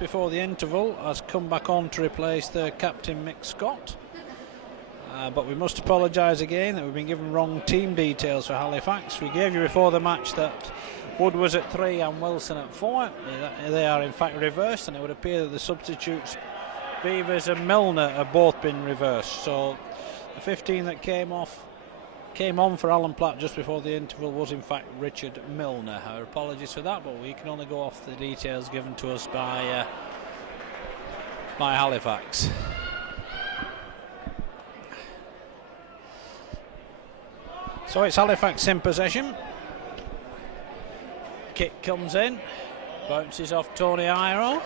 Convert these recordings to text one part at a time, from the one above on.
before the interval, has come back on to replace the captain Mick Scott. But we must apologise again that we've been given wrong team details for Halifax. We gave you before the match that Wood was at 3 and Wilson at 4. They are in fact reversed, and it would appear that the substitutes Beavers and Milner have both been reversed. So the 15 that came on for Alan Platt just before the interval was in fact Richard Milner. Our apologies for that, but we can only go off the details given to us by Halifax. So it's Halifax in possession. Kick comes in, bounces off Tony Iro,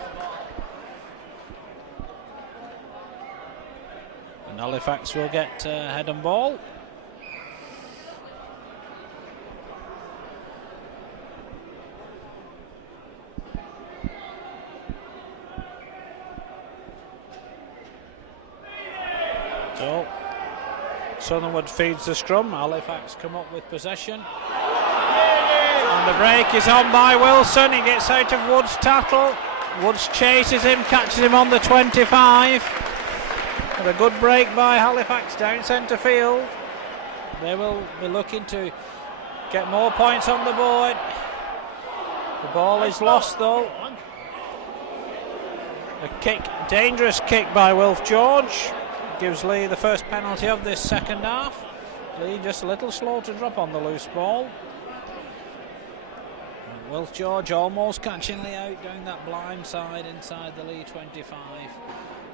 and Halifax will get head and ball. So Sutherland feeds the scrum. Halifax come up with possession. And the break is on by Wilson. He gets out of Wood's tackle. Woods chases him, catches him on the 25. And a good break by Halifax down centre field. They will be looking to get more points on the board. The ball is lost though. A kick, dangerous kick by Wilf George. Gives Leigh the first penalty of this second half. Leigh just a little slow to drop on the loose ball. And Wilf George almost catching Leigh out down that blind side inside the Leigh 25.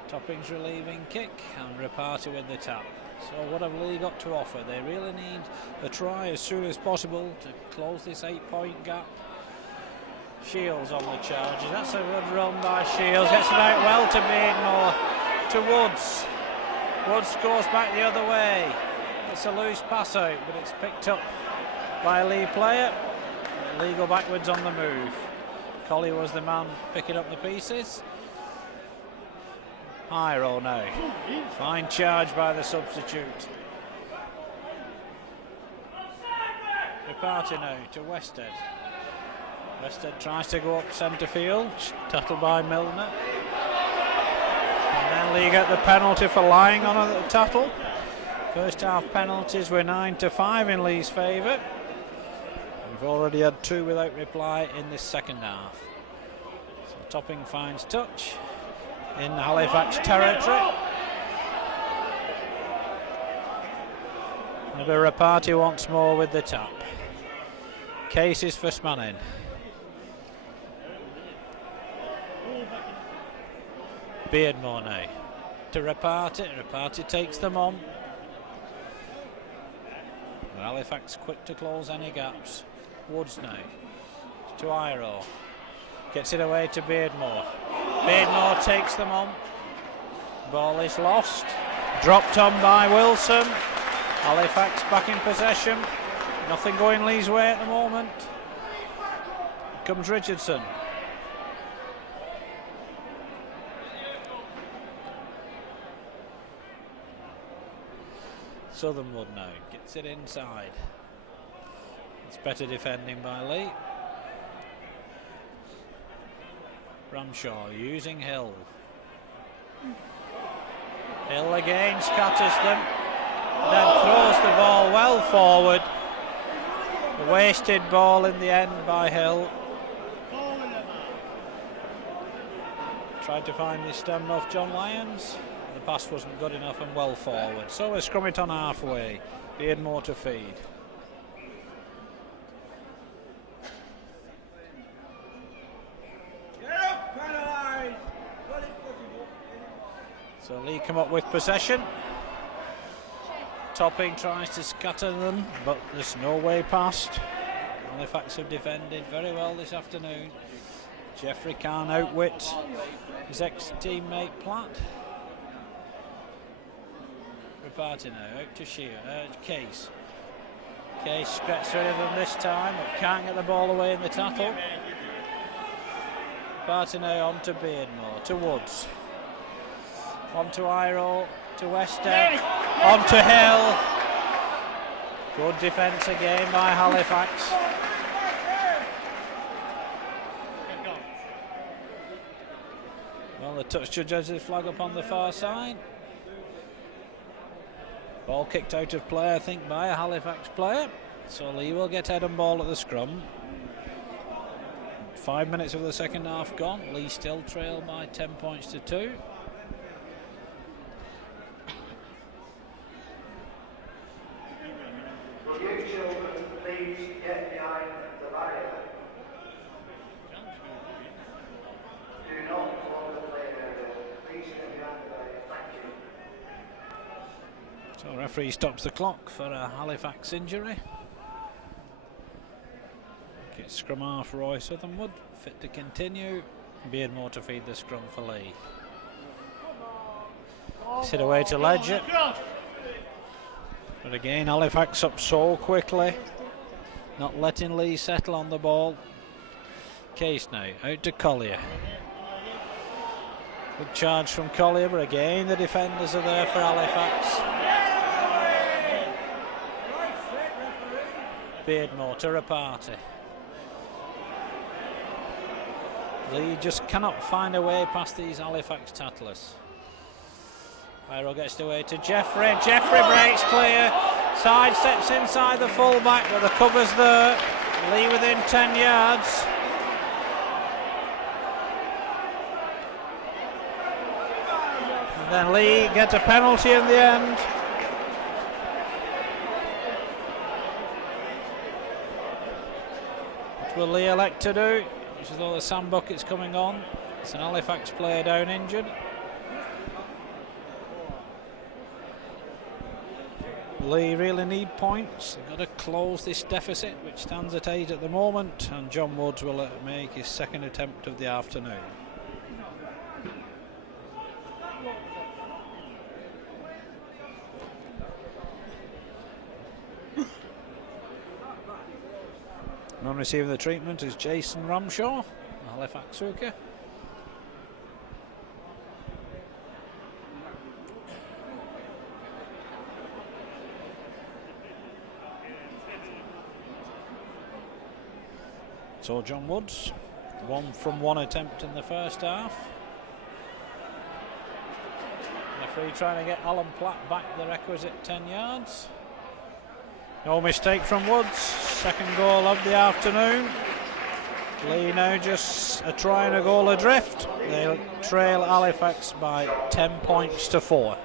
Topping's relieving kick and Reparty with the tap. So what have Leigh got to offer? They really need a try as soon as possible to close this 8-point gap. Shields on the charges. That's a good run by Shields. Gets it out well to Beardmore, to Woods. Woods goes back the other way. It's a loose pass out, but it's picked up by a Leigh player. Leigh go backwards on the move. Colley was the man picking up the pieces. Iro now. Fine charge by the substitute. Reparty now to Westhead. Westhead tries to go up centre field. Tackled by Milner. And then Leigh get the penalty for lying on at the tackle. First half penalties were 9-5 in Leigh's favour. We've already had 2 without reply in this second half. So Topping finds touch in Halifax territory. And Reparty once more with the tap. Case is first man in. Beardmore now to Reparty. Reparty takes them on. And Halifax quick to close any gaps. Woods now to Iro. Gets it away to Beardmore. Beardmore takes them on. Ball is lost. Dropped on by Wilson. Halifax back in possession. Nothing going Leigh's way at the moment. Here comes Richardson. Southernwood now gets it inside. It's better defending by Leigh. Ramshaw using Hill. Hill again scatters them, then throws the ball well forward. A wasted ball in the end by Hill. Tried to find the stem off John Lyons. The pass wasn't good enough and well forward. So we scrum it on halfway. Beardmore to feed. So Leigh come up with possession. Topping tries to scatter them, but there's no way past. Halifax have defended very well this afternoon. Jeffrey can't outwit his ex-teammate Platt. Reparty now out to Case. Case gets rid of them this time, but can't get the ball away in the tackle. Reparty now on to Beardmore, to Woods. On to Iro, to Westhead, on to Hill. Good defence again by Halifax. Well, the touch judge has his flag up on the far side. Ball kicked out of play, I think, by a Halifax player. So Leigh will get head and ball at the scrum. 5 minutes of the second half gone. Leigh still trail by 10 points to 2. Will you children please get behind the barrier? Do not follow the play area. Please get behind the barrier. Thank you. So referee stops the clock for a Halifax injury. It's scrum half Roy Southernwood, fit to continue. Beardmore to feed the scrum for Leigh. Sit away to Ledger. But again, Halifax up so quickly, not letting Leigh settle on the ball. Case now, out to Collier. Good charge from Collier, but again the defenders are there for Halifax. Beardmore to Rapati. Leigh just cannot find a way past these Halifax tattlers. Pyro gets away to Jeffrey. Jeffrey breaks clear. Side steps inside the fullback, but the cover's there. Leigh within 10 yards. And then Leigh gets a penalty in the end. What will Leigh elect to do? Which is all the sand buckets coming on. It's an Halifax player down injured. Leigh really need points. They've got to close this deficit, which stands at 8 at the moment, and John Woods will make his second attempt of the afternoon. On receiving the treatment is Jason Ramshaw, Halifax hooker. So John Woods, 1 from 1 attempt in the first half. Referee trying to get Alan Platt back the requisite 10 yards. No mistake from Woods, second goal of the afternoon. Leigh now just a try and a goal adrift. They'll trail Halifax by 10 points to 4.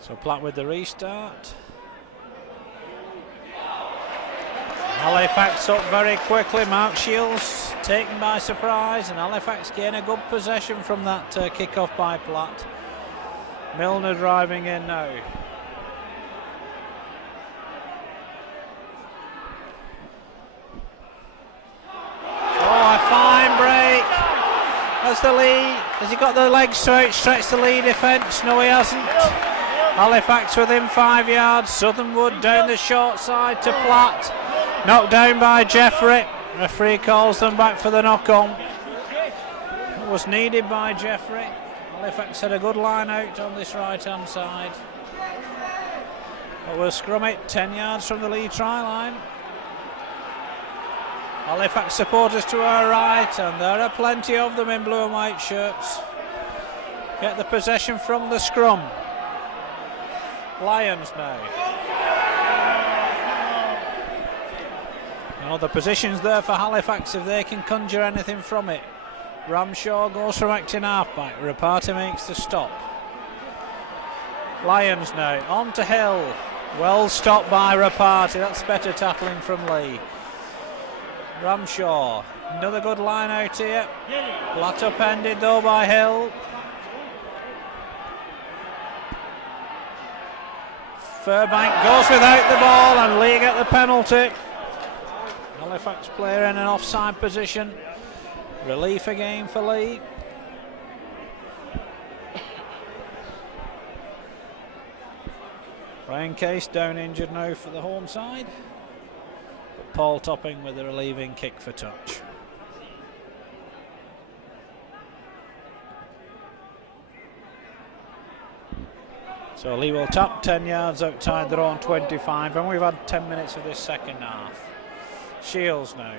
So Platt with the restart. Halifax up very quickly. Mark Shields taken by surprise, and Halifax gain a good possession from that kick-off by Platt. Milner driving in now. Oh, a fine break. That's the lead. Has he got the legs to outstretch the Leigh defence? No, he hasn't. Halifax within 5 yards. Southernwood down the short side to Platt. Knocked down by Jeffrey. Referee calls them back for the knock-on. It was needed by Jeffrey. Halifax had a good line out on this right-hand side. But we'll scrum it 10 yards from the Leigh try line. Halifax supporters to our right, and there are plenty of them in blue and white shirts. Get the possession from the scrum. Lions now. Now the position's there for Halifax if they can conjure anything from it. Ramshaw goes from acting halfback. Rapati makes the stop. Lions now on to Hill. Well stopped by Rapati. That's better tackling from Leigh. Ramshaw. Another good line out here. Flat upended though by Hill. Furbank goes without the ball, and Leigh get the penalty. Halifax player in an offside position. Relief again for Leigh. Brian Case down injured now for the home side. But Paul Topping with a relieving kick for touch. So Leigh will tap 10 yards outside their own 25, and we've had 10 minutes of this second half. Shields now.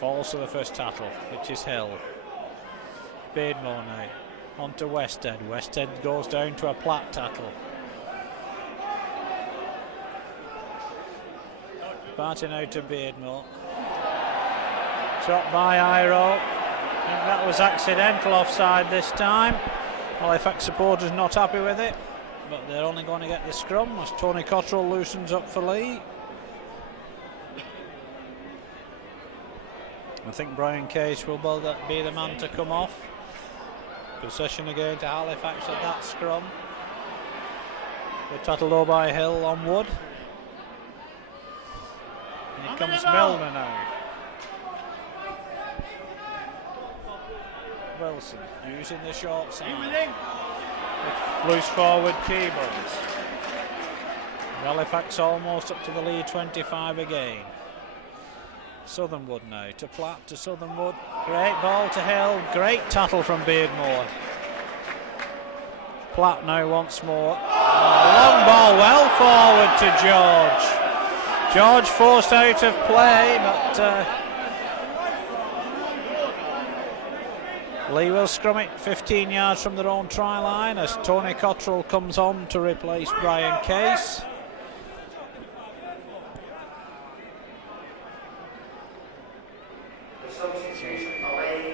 Falls to the first tackle, which is Hill. Beardmore now. On to Westhead. Westhead goes down to a Platt tackle. Party now to Beardmore. Dropped by Iro. I think that was accidental offside this time. Halifax supporters not happy with it, but they're only going to get the scrum as Tony Cottrell loosens up for Leigh. I think Brian Case will be the man to come off. Possession again to Halifax at that scrum. They're tattled over by Hill on Wood. Here comes Milner now. Wilson using the short side. With loose forward Keebles. Halifax almost up to the Leigh 25 again. Southernwood now to Platt to Southernwood. Great ball to Hill. Great tattle from Beardmore. Platt now once more. Long ball well forward to George. George forced out of play, but Leigh will scrum it 15 yards from their own try line as Tony Cottrell comes on to replace Brian Case.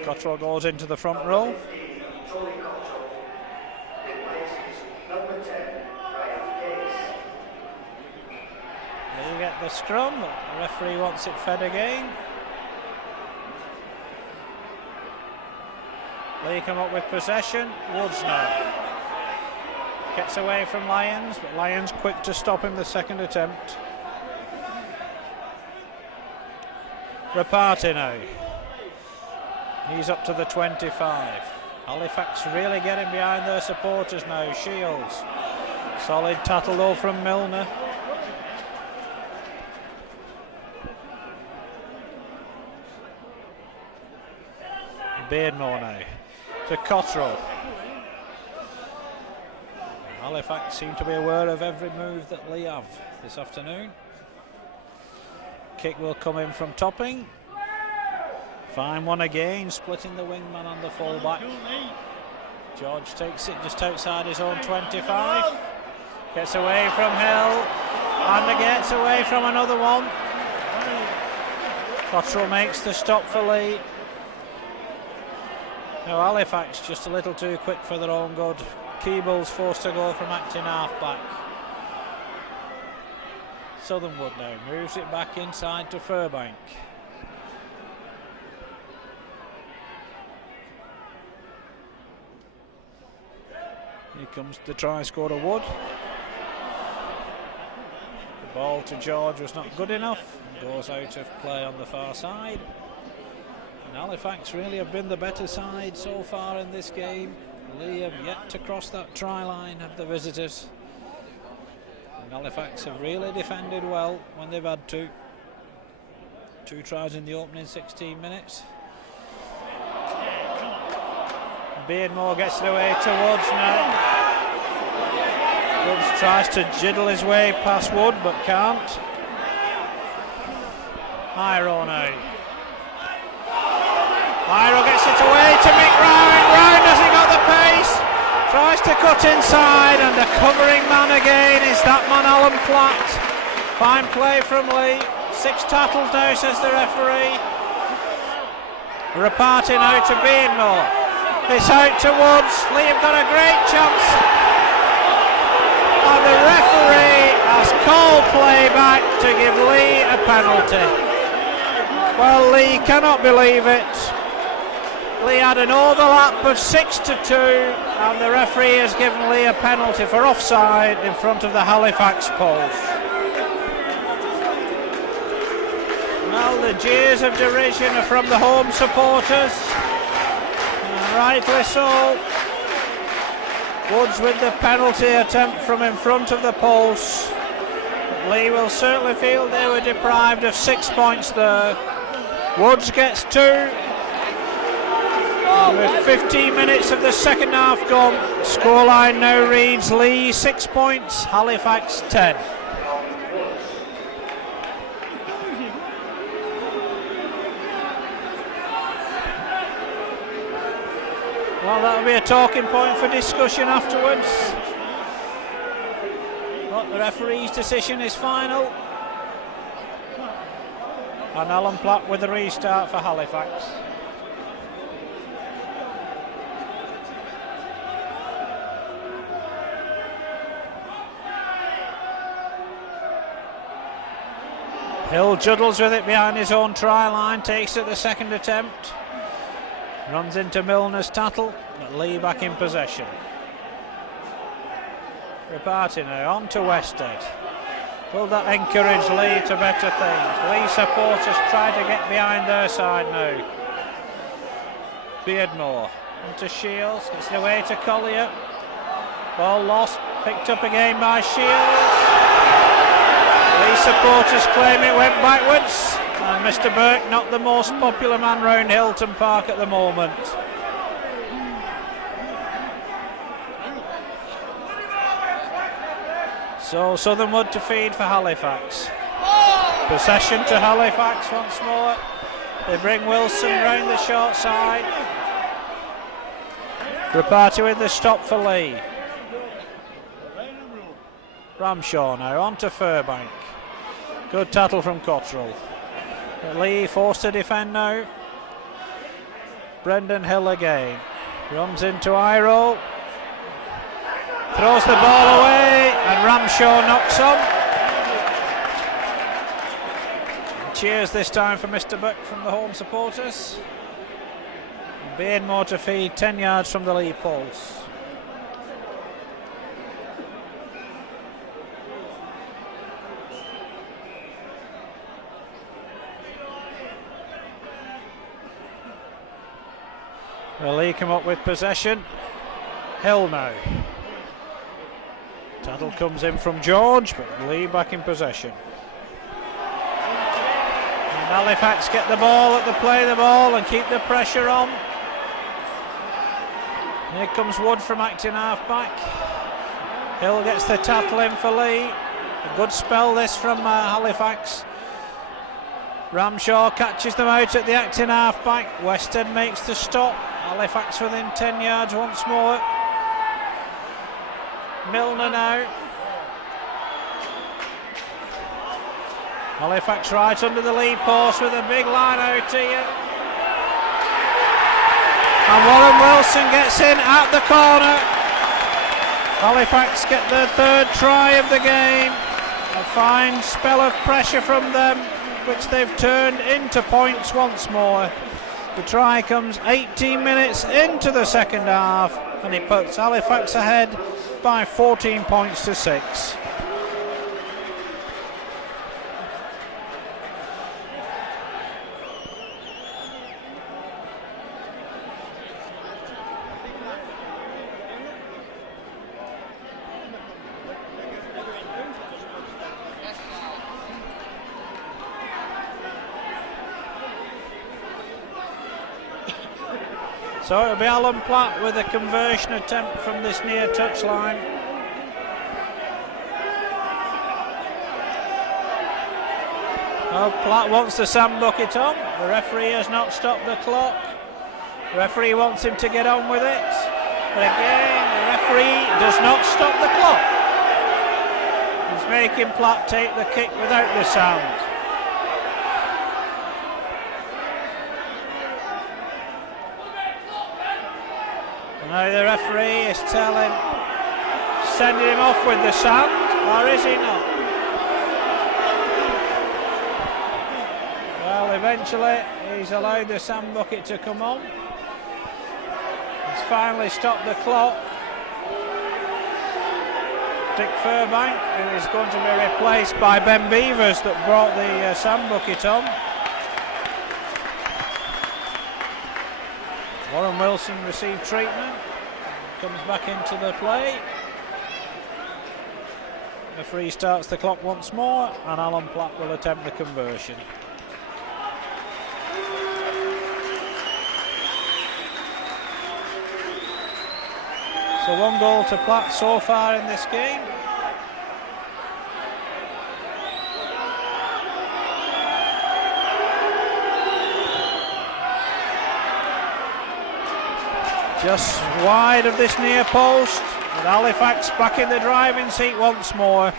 Cottrell goes into the front row. They get the scrum, but the referee wants it fed again. Leigh come up with possession. Woods now gets away from Lyons, but Lyons quick to stop him the second attempt. Rapati now. He's up to the 25. Halifax really getting behind their supporters now. Shields. Solid tattle though from Milner. Beardmore now to Cottrell. Halifax seem to be aware of every move that Leigh have this afternoon. Kick will come in from Topping. Fine one again, splitting the wingman and the fullback. George takes it just outside his own 25. Gets away from Hill and gets away from another one. Cottrell makes the stop for Leigh. Now Halifax just a little too quick for their own good. Keebles forced to go from acting half-back. Southernwood now moves it back inside to Furbank. Here comes the try scorer Wood. The ball to George was not good enough. Goes out of play on the far side. And Halifax really have been the better side so far in this game. Leigh have yet to cross that try line of the visitors. And Halifax have really defended well when they've had to. 2 tries in the opening 16 minutes. Beardmore gets it away to Woods now. Woods tries to jiddle his way past Wood but can't. Iro now. Iro gets it away to Mick Rowan. Rowan hasn't got the pace. Tries to cut inside and the covering man again is that man Alan Platt. Fine play from Leigh. 6 tackles now, says the referee. Rapati now to Beardmore. It's out to Woods. Leigh have got a great chance. And the referee has called play back to give Leigh a penalty. Well, Leigh cannot believe it. Leigh had an overlap of 6-2 and the referee has given Leigh a penalty for offside in front of the Halifax post. Well, the jeers of derision are from the home supporters. Rightly so. Woods with the penalty attempt from in front of the post. Leigh will certainly feel they were deprived of 6 points there. Woods gets 2. With 15 minutes of the second half gone, scoreline now reads Leigh 6 points, Halifax 10. Well, that'll be a talking point for discussion afterwards. But the referee's decision is final. And Alan Platt with the restart for Halifax. Hill juddles with it behind his own try line, takes it the second attempt. Runs into Milner's tattle, but Leigh back in possession. Reparty now on to Westhead. Will that encourage Leigh to better things? Leigh supporters try to get behind their side now. Beardmore onto Shields, gets it away to Collier. Ball lost, picked up again by Shields. Leigh supporters claim it went backwards, and Mr. Burke not the most popular man round Hilton Park at the moment. So Southernwood to feed for Halifax. Possession to Halifax once more. They bring Wilson round the short side. Reparty with the stop for Leigh. Ramshaw now on to Furbank. Good tattle from Cottrell. But Leigh forced to defend now. Brendan Hill again. Runs into Iro. Throws the ball away and Ramshaw knocks on. And cheers this time for Mr. Buck from the home supporters. And Beardmore to feed 10 yards from the Leigh post. Well, Leigh come up with possession. Hill now. Tattle comes in from George, but Leigh back in possession. And Halifax get the ball at the play the ball and keep the pressure on. Here comes Wood from acting half back. Hill gets the tattle in for Leigh. A good spell this from Halifax. Ramshaw catches them out at the acting half back. Weston makes the stop. Halifax within 10 yards once more. Milner now. Halifax right under the lead post with a big line out here. And Warren Wilson gets in at the corner. Halifax get their third try of the game. A fine spell of pressure from them, which they've turned into points once more. The try comes 18 minutes into the second half, and it puts Halifax ahead by 14 points to 6. So it'll be Alan Platt with a conversion attempt from this near touchline. Oh, Platt wants the sand bucket on. The referee has not stopped the clock. The referee wants him to get on with it. But again, the referee does not stop the clock. He's making Platt take the kick without the sand. Now the referee is sending him off with the sand, or is he not? Well, eventually he's allowed the sand bucket to come on. He's finally stopped the clock. Dick Furbank, who is going to be replaced by Ben Beavers, that brought the sand bucket on. Warren Wilson received treatment, comes back into the play. The referee starts the clock once more, and Alan Platt will attempt the conversion. So 1 goal to Platt so far in this game. Just wide of this near post, with Halifax back in the driving seat once more.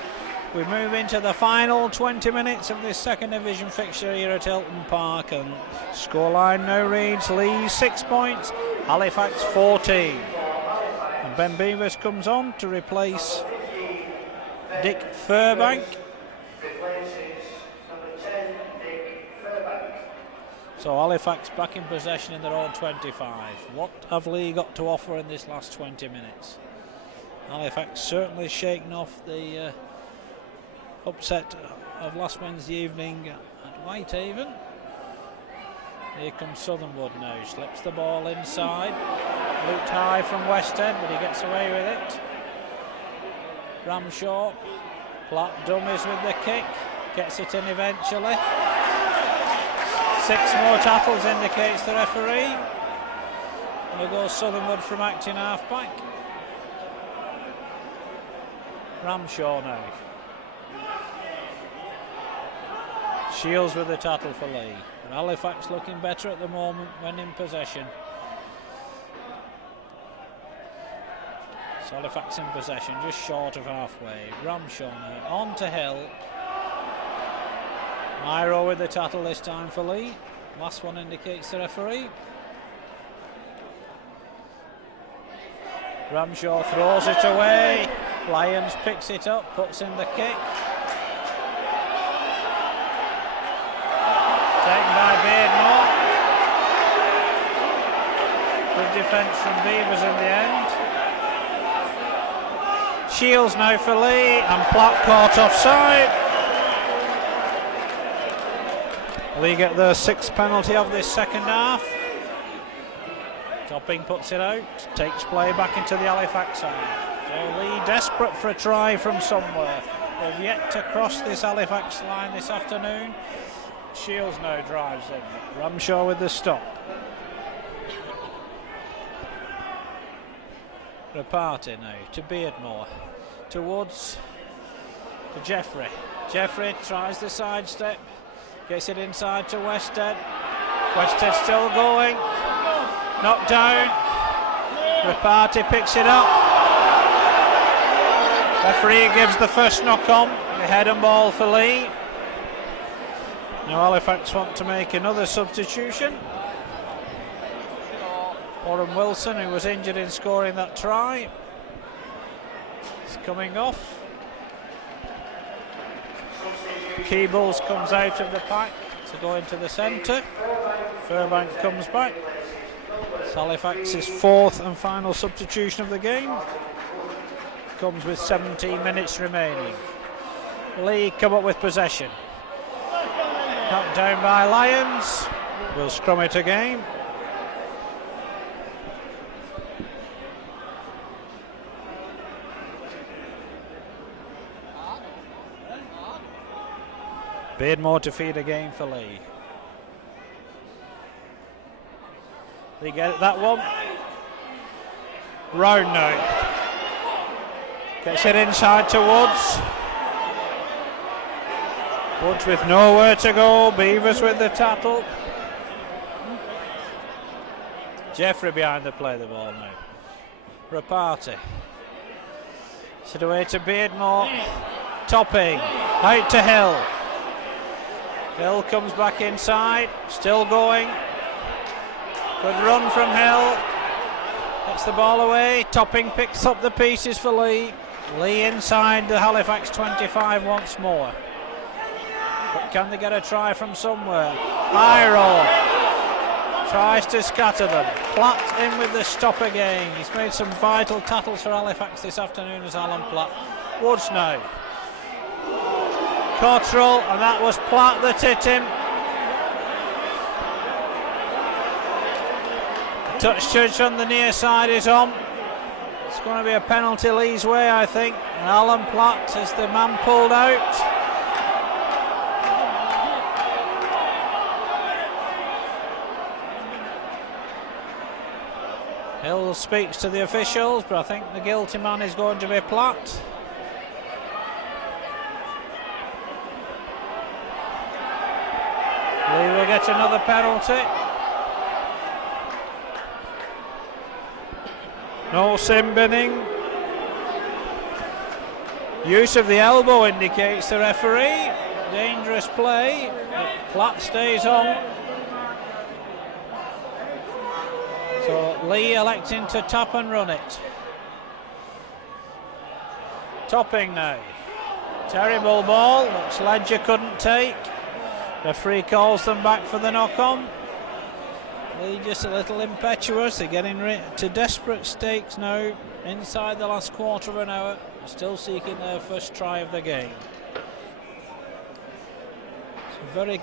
We move into the final 20 minutes of this second division fixture here at Hilton Park, and scoreline now reads Leigh 6 points, Halifax 14. And Ben Beavers comes on to replace Dick Furbank. So Halifax back in possession in their own 25. What have Leigh got to offer in this last 20 minutes? Halifax certainly shaking off the upset of last Wednesday evening at Whitehaven. Here comes Southernwood now, slips the ball inside. Looped high from Westhead, but he gets away with it. Ramshaw, Platt dummies with the kick, gets it in eventually. 6 more tackles indicates the referee. And there goes Southernwood from acting half-back. Ramshaw now. Shields with the tackle for Leigh. But Halifax looking better at the moment when in possession. So Halifax in possession, just short of halfway. Ramshaw now on to Hill. Myro with the tackle this time for Leigh. Last one indicates the referee. Ramshaw throws it away. Lyons picks it up, puts in the kick. Taken by Beardmore. Good defence from Beavers in the end. Shields now for Leigh, and Platt caught offside. Leigh get their 6th penalty of this second half. Topping puts it out, takes play back into the Halifax half. So Leigh desperate for a try from somewhere. They've yet to cross this Halifax line this afternoon. Shields now drives in. Ramshaw with the stop. Reparty now to Beardmore. To Woods. To Jeffrey. Jeffrey tries the sidestep. Gets it inside to Westhead. Westhead still going. Knocked down. Reparty picks it up. Referee gives the first knock on. The head and ball for Leigh. Now Halifax want to make another substitution. Warren Wilson, who was injured in scoring that try, is coming off. Keebles comes out of the pack to go into the centre. Furbank comes back. It's Halifax's 4th and final substitution of the game. Comes with 17 minutes remaining. Leigh come up with possession. Knocked down by Lyons. Will scrum it again. Beardmore to feed again for Leigh. They get that one. Round now. Gets it inside to Woods. Woods with nowhere to go. Beavers with the tackle. Jeffrey behind the play the ball now. Reparty. It's away to Beardmore. Topping. Out to Hill. Hill comes back inside. Still going. Good run from Hill. Gets the ball away. Topping picks up the pieces for Leigh. Leigh inside the Halifax 25 once more. But can they get a try from somewhere? Myro tries to scatter them. Platt in with the stop again. He's made some vital tackles for Halifax this afternoon as Alan Platt. Woods now. Cottrell, and that was Platt that hit him. Touch judge on the near side is on. It's going to be a penalty Leigh's way, I think. And Alan Platt is the man pulled out. Hill Still speaks to the officials, but I think the guilty man is going to be Platt. Leigh will get another penalty. No sin binning. Use of the elbow indicates the referee. Dangerous play. Platt stays on. So Leigh electing to tap and run it. Topping now. Terrible ball, which Ledger couldn't take. Referee calls them back for the knock-on. Leigh just a little impetuous. They're getting to desperate stakes now. Inside the last quarter of an hour. Still seeking their first try of the game. It's a very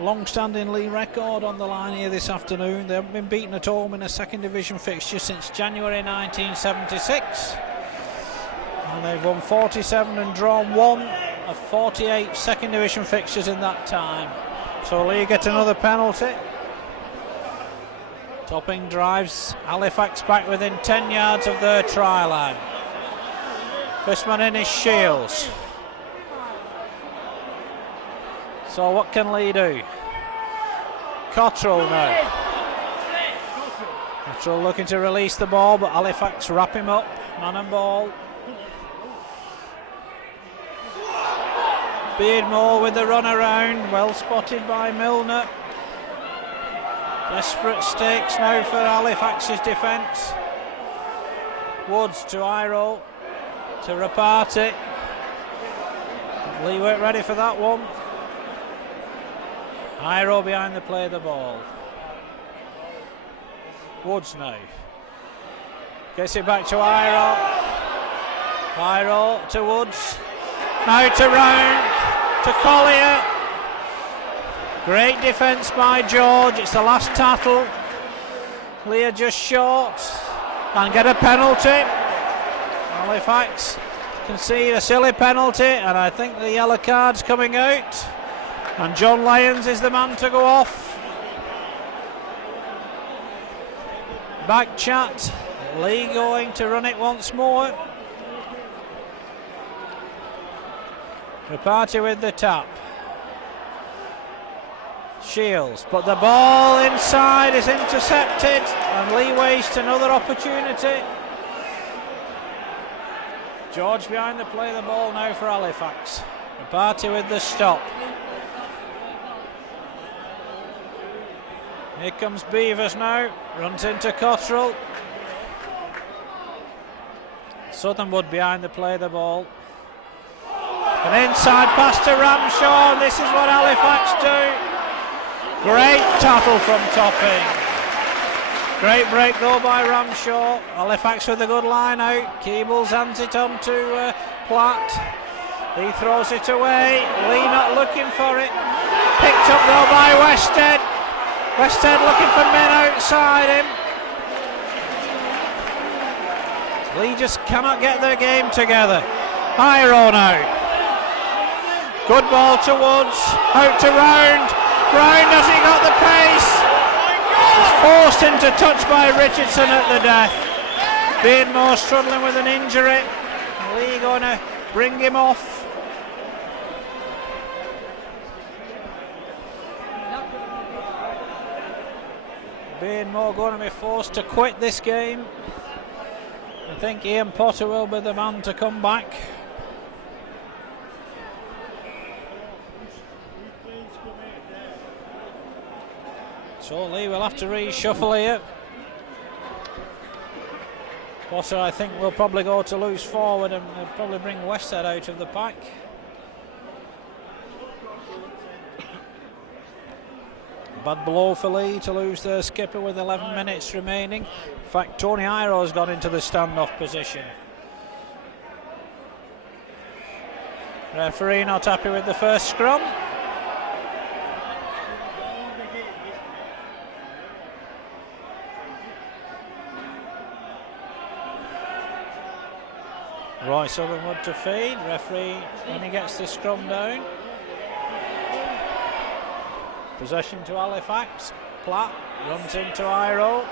long-standing Leigh record on the line here this afternoon. They haven't been beaten at home in a second division fixture since January 1976. And they've won 47 and drawn 1 of 48 second division fixtures in that time. So Leigh get another penalty. Topping drives Halifax back within 10 yards of their try line. First man in is Shields. So what can Leigh do? Cottrell now. Cottrell looking to release the ball, but Halifax wrap him up. Man and ball. Beardmore with the run around. Well spotted by Milner. Desperate stakes now for Halifax's defence. Woods to Iro. To Rapati. Leigh weren't ready for that one. Iro behind the play of the ball. Woods now. Gets it back to Iro. Iro to Woods. Now to Round. To Collier. Great defence by George. It's the last tattle. Leigh just short. And get a penalty. Halifax concede a silly penalty, and I think the yellow card's coming out. And John Lyons is the man to go off. Back chat. Leigh going to run it once more. Rapati with the tap. Shields, but the ball inside is intercepted, and Leigh wastes another opportunity. George behind the play of the ball now for Halifax. Rapati with the stop. Here comes Beavers now, runs into Cottrell. Southernwood behind the play of the ball. An inside pass to Ramshaw, and this is what Halifax do. Great tackle from Topping. Great break though by Ramshaw. Halifax with a good line out. Keebles hands it on to Platt. He throws it away. Leigh not looking for it. Picked up though by Westhead. Westhead looking for men outside him. Leigh just cannot get their game together. Iro now. Good ball to Woods. Out to Round. Round has he got the pace. He's forced into touch by Richardson at the death. Beardmore struggling with an injury. Leigh going to bring him off. Beardmore going to be forced to quit this game. I think Ian Potter will be the man to come back. So Leigh will have to reshuffle here. Potter, I think, will probably go to loose forward and probably bring Westhead out of the pack. Bad blow for Leigh to lose their skipper with 11 minutes remaining. In fact, Tony Iro's gone into the standoff position. Referee not happy with the first scrum. Roy Southernwood to feed. Referee when he gets the scrum down. Possession to Halifax. Platt runs into Iro.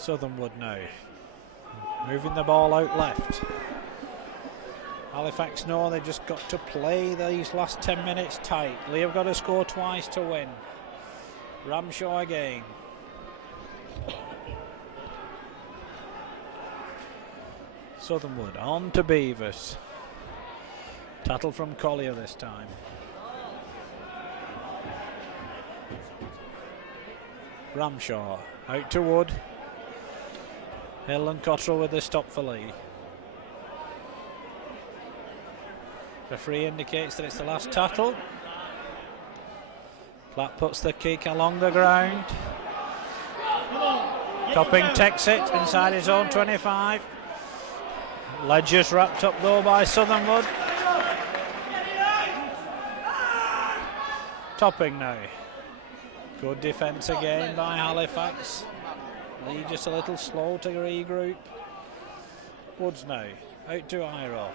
Southernwood now. Moving the ball out left. Halifax know they've just got to play these last 10 minutes tight. Leigh have got to score twice to win. Ramshaw again. Southernwood on to Beavers. Tattle from Collier this time. Ramshaw out to Wood. Hill and Cottrell with the stop for Leigh. Referee indicates that it's the last tattle. Platt puts the kick along the ground. Topping takes it inside his own 25. Ledger's wrapped up though by Southernwood. Topping now. Good defence again by Halifax. Leigh just a little slow to regroup. Woods now out to Iro.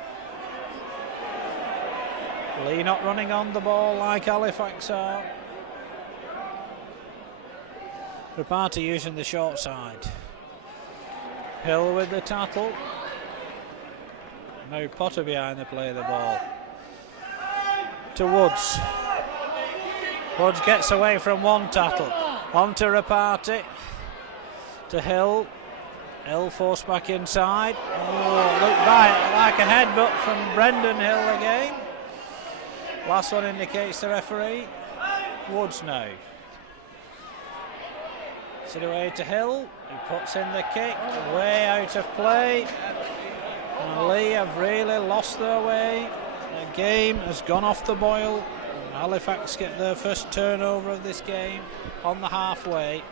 Leigh not running on the ball like Halifax are. Rapati using the short side. Hill with the tattle. Now Potter behind the play of the ball. To Woods. Woods gets away from one tattle. On to Rapati. To Hill. Hill forced back inside. Oh, looked like a headbutt from Brendan Hill again. Last one indicates the referee. Woods now. Sit away to Hill. He puts in the kick. Way out of play. And Leigh have really lost their way. The game has gone off the boil. And Halifax get their first turnover of this game on the halfway.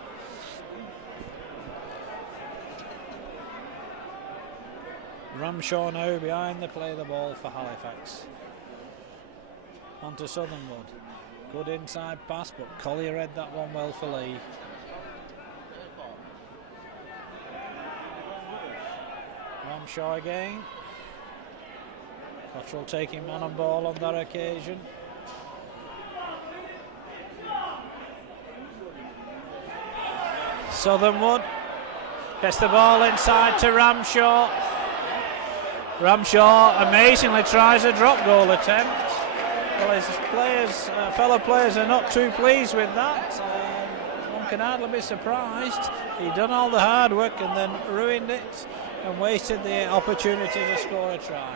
Ramshaw now behind the play of the ball for Halifax. On to Southernwood. Good inside pass, but Collier read that one well for Leigh. Ramshaw again. Cottrell taking man on ball on that occasion. Southernwood gets the ball inside to Ramshaw. Ramshaw amazingly tries a drop goal attempt. Well, his players, fellow players are not too pleased with that. One can hardly be surprised. He'd done all the hard work and then ruined it and wasted the opportunity to score a try.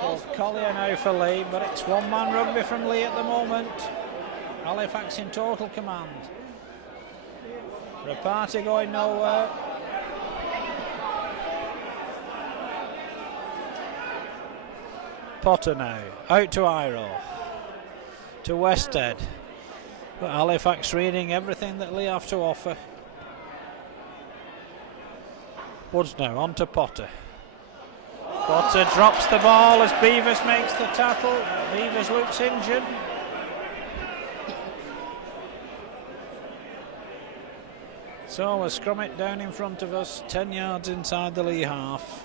So Collier now for Leigh, but it's one-man rugby from Leigh at the moment. Halifax in total command. Rapati going nowhere. Potter now, out to Iro, to Westhead, but Halifax reading everything that Leigh have to offer. Woods now, on to Potter. Potter drops the ball as Beavers makes the tackle. Beavers looks injured. So we'll scrum it down in front of us, 10 yards inside the Leigh half.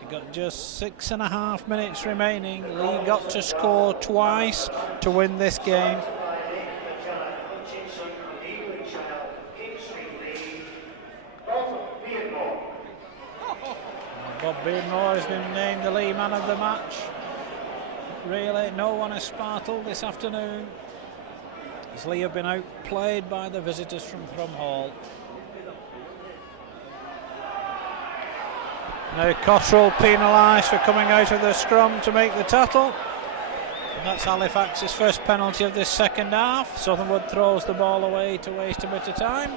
We've got just 6.5 minutes remaining. Leigh got to score twice to win this game. Bob Beardmore has been named the Leigh man of the match. Really, no one has sparkled this afternoon, as Leigh have been outplayed by the visitors from Thrum Hall. Now Cottrell penalised for coming out of the scrum to make the tackle. And that's Halifax's first penalty of this second half. Southernwood throws the ball away to waste a bit of time.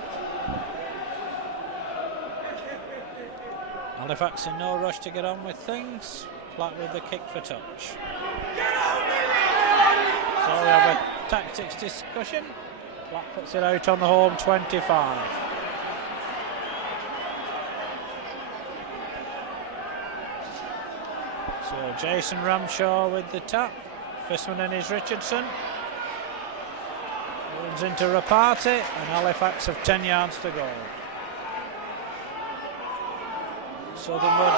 Halifax in no rush to get on with things. Platt with the kick for touch. So we have a tactics discussion. Platt puts it out on the home 25. So Jason Ramshaw with the tap. First one in is Richardson. Runs into Rapati, and Halifax have 10 yards to go. Southernwood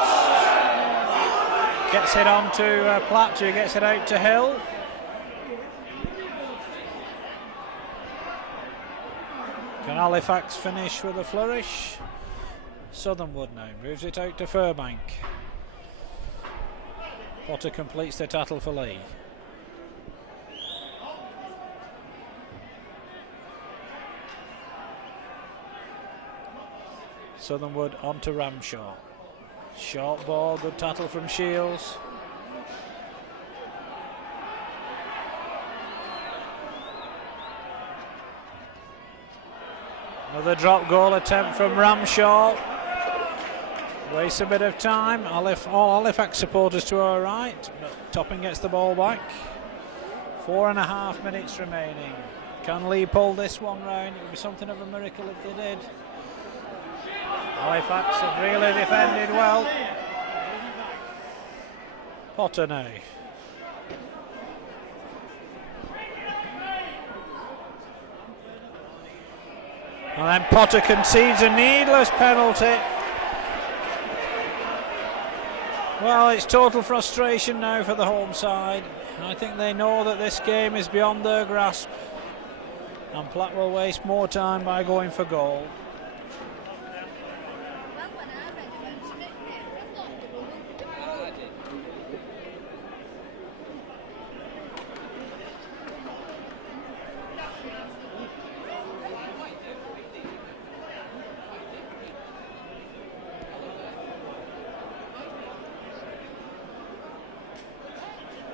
gets it on to Platt, who gets it out to Hill. Can Halifax finish with a flourish? Southernwood now moves it out to Furbank. Potter completes the tattle for Leigh. Southernwood on to Ramshaw. Short ball, good tattle from Shields. Another drop goal attempt from Ramshaw. Wastes a bit of time. All Halifax supporters to our right. Topping gets the ball back. 4.5 minutes remaining. Can Leigh pull this one round? It would be something of a miracle if they did. Halifax have really defended well. Potter now. And then Potter concedes a needless penalty. Well, it's total frustration now for the home side. I think they know that this game is beyond their grasp. And Platt will waste more time by going for goal.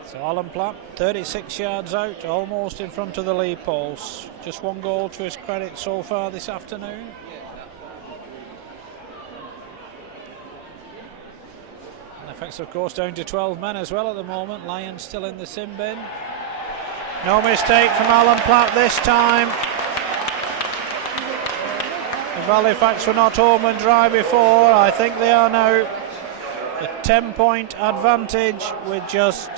So Alan Platt, 36 yards out, almost in front of the Leigh post. Just one goal to his credit so far this afternoon. Halifax, of course, down to 12 men as well at the moment. Lions still in the sin bin. No mistake from Alan Platt this time. If Halifax were not home and dry before, I think they are now. A 10-point advantage with just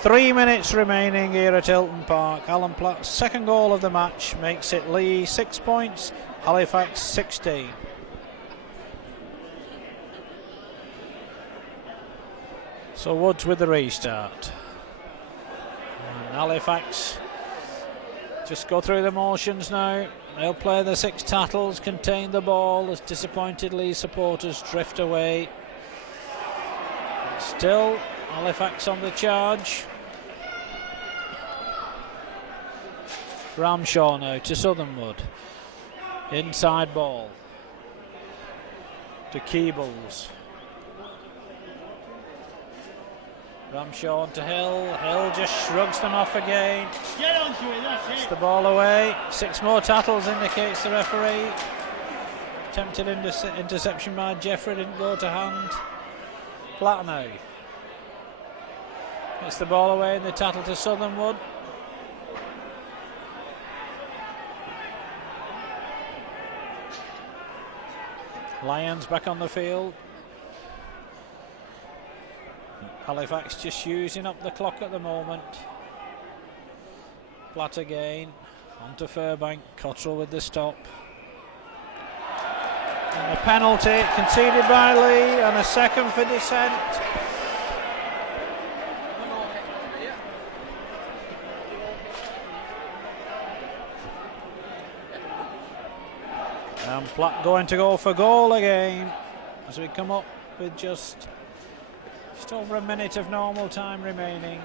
3 minutes remaining here at Hilton Park. Alan Platt's second goal of the match makes it Leigh 6 points, Halifax 16. So Woods with the restart. And Halifax just go through the motions now. They'll play the 6 tattles, contain the ball as disappointed Leigh supporters drift away. Still Halifax on the charge. Ramshaw now to Southernwood. Inside ball to Keebles. Ramshaw on to Hill. Hill just shrugs them off again. Get onto it, that's Gets it. the ball away. 6 more tattles indicates the referee. Attempted interception by Jeffrey, didn't go to hand. Platt now. Gets the ball away in the tattle to Southernwood. Lions back on the field. Halifax just using up the clock at the moment. Platt again. On to Furbank. Cottrell with the stop. And a penalty conceded by Leigh and a second for dissent. And Platt going to go for goal again as we come up with just over a minute of normal time remaining.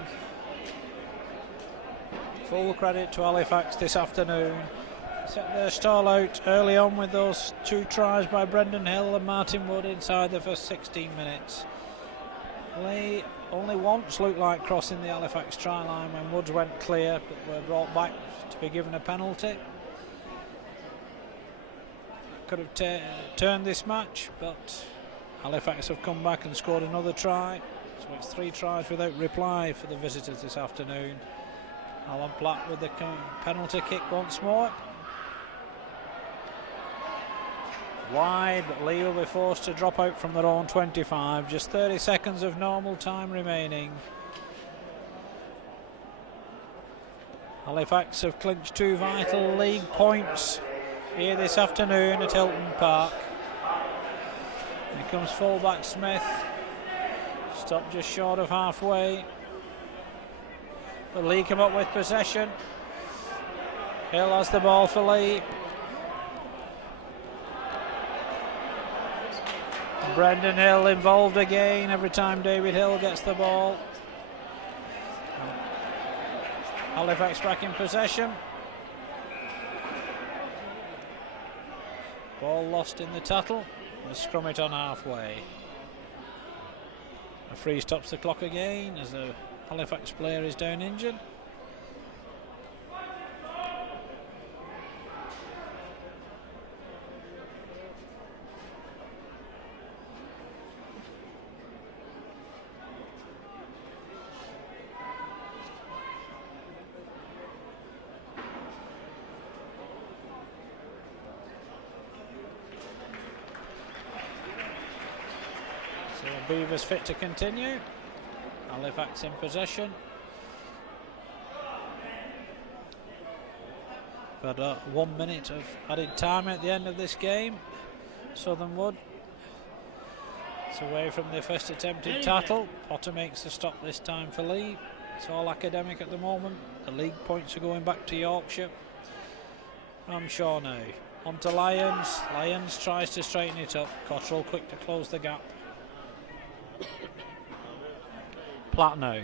Full credit to Halifax this afternoon. Set their stall out early on with those 2 tries by Brendan Hill and Martin Wood inside the first 16 minutes. Leigh only once looked like crossing the Halifax try line when Woods went clear, but were brought back to be given a penalty. Could have turned this match, but Halifax have come back and scored another try. So it's 3 tries without reply for the visitors this afternoon. Alan Platt with the penalty kick once more. Wide, but Leigh will be forced to drop out from their own 25. Just 30 seconds of normal time remaining. Halifax have clinched 2 vital league points here this afternoon at Hilton Park. Here comes fullback Smith. Stopped just short of halfway. But Leigh come up with possession. Hill has the ball for Leigh. Brendan Hill involved again every time David Hill gets the ball. Halifax back in possession. Ball lost in the tattle. They scrum it on halfway. A free stops the clock again as the Halifax player is down injured. Beavers fit to continue. Halifax in possession. We've had 1 minute of added time at the end of this game. Southernwood. It's away from the first attempted tattle. Potter makes the stop this time for Leigh. It's all academic at the moment. The league points are going back to Yorkshire. Ramshaw now. On to Lyons. Lyons tries to straighten it up. Cottrell quick to close the gap. Platt now.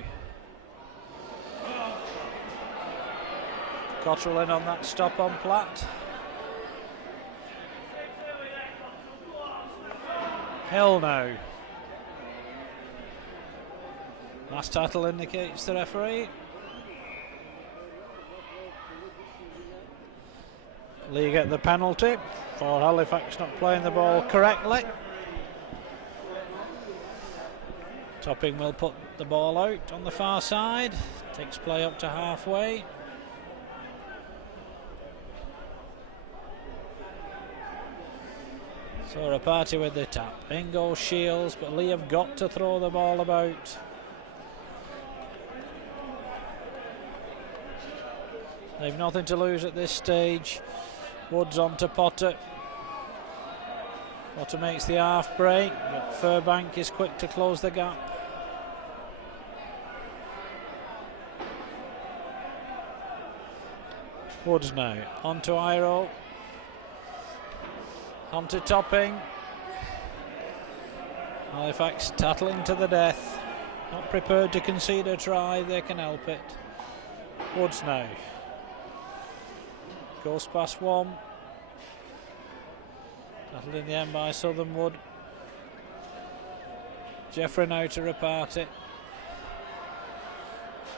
Cottrell in on that stop on Platt. Hill now. Last tattle indicates the referee. Leigh get the penalty for Halifax not playing the ball correctly. Topping will put the ball out on the far side. Takes play up to halfway. So a party with the tap. In goes Shields, but Leigh have got to throw the ball about. They've nothing to lose at this stage. Woods on to Potter. Potter makes the half break, but Furbank is quick to close the gap. Woods now, on to Iro. On to Topping. Halifax tattling to the death. Not prepared to concede a try, they can help it. Woods now. Goes past one. Tattled in the end by Southernwood. Jeffrey now to repart it.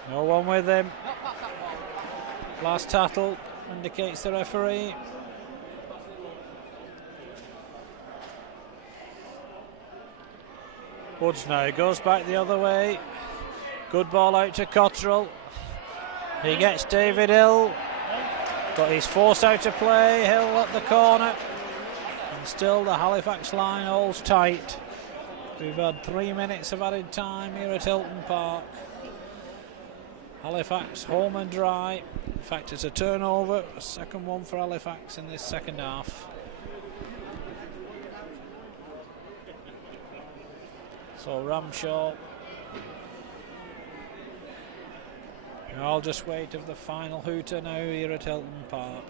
No one with him. Last tattle indicates the referee. Woods now goes back the other way. Good ball out to Cottrell. He gets David Hill, but he's forced out to play. Hill at the corner, and still the Halifax line holds tight. We've had 3 minutes of added time here at Hilton Park. Halifax home and dry. In fact, it's a turnover, a second one for Halifax in this second half. So Ramshaw. I'll just wait of the final hooter now here at Hilton Park.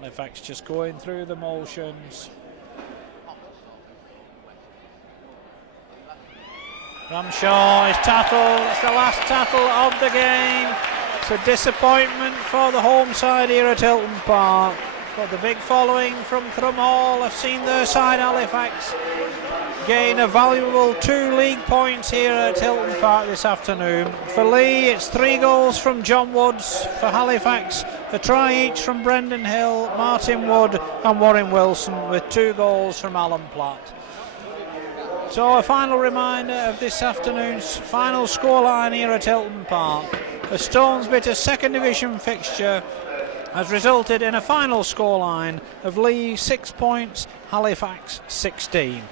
Halifax just going through the motions. Ramshaw is tackled. It's the last tackle of the game. It's a disappointment for the home side here at Hilton Park. But the big following from Thrum Hall have seen their side Halifax gain a valuable 2 league points here at Hilton Park this afternoon. For Leigh, it's 3 goals from John Woods. For Halifax, a try each from Brendan Hill, Martin Wood and Warren Wilson, with 2 goals from Alan Platt. So a final reminder of this afternoon's final scoreline here at Hilton Park. The Stonesbitter second division fixture has resulted in a final scoreline of Leigh 6 points, Halifax 16.